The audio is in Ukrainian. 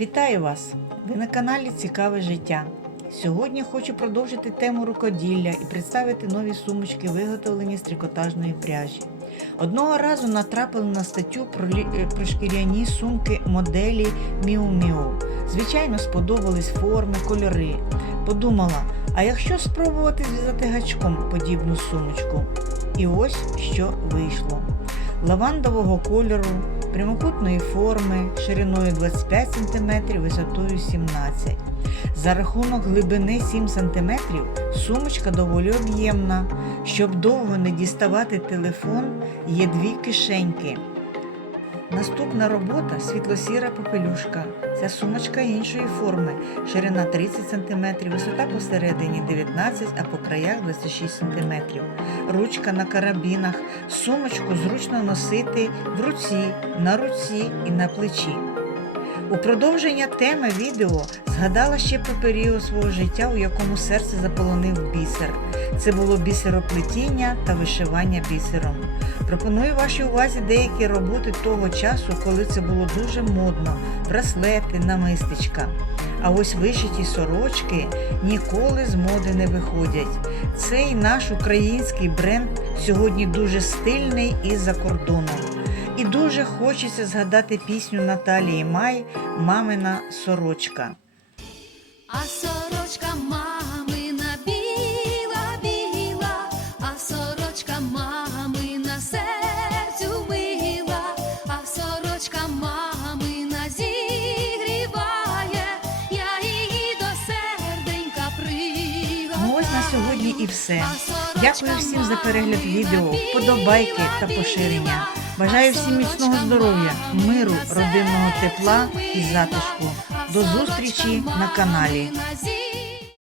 Вітаю вас! Ви на каналі Цікаве життя. Сьогодні хочу продовжити тему рукоділля і представити нові сумочки, виготовлені з трикотажної пряжі. Одного разу натрапили на статтю про, лі... е, про шкіряні сумки моделі Міу Міу. Звичайно, сподобались форми, кольори. Подумала, а якщо спробувати зв'язати гачком подібну сумочку? І ось що вийшло: лавандового кольору, прямокутної форми, шириною 25 см, висотою 17 см. За рахунок глибини 7 см сумочка доволі об'ємна. Щоб довго не діставати телефон, є дві кишеньки. Наступна робота світло-сіра попелюшка. Ця сумочка іншої форми, ширина 30 см, висота посередині 19 а по краях 26 см. Ручка на карабінах. Сумочку зручно носити в руці, на руці і на плечі. У продовження теми відео згадала ще про період свого життя, у якому серце заполонив бісер. Це було бісероплетіння та вишивання бісером. Пропоную вашій увазі деякі роботи того часу, коли це було дуже модно, браслети, намистечка. А ось вишиті сорочки ніколи з моди не виходять. Цей наш український бренд сьогодні дуже стильний і за кордоном. І дуже хочеться згадати пісню Наталії Май Мамина сорочка. А Ну ось на сьогодні і все. Дякую всім за перегляд відео, вподобайки та поширення. Бажаю всім міцного здоров'я, миру, родинного тепла і затишку. До зустрічі на каналі.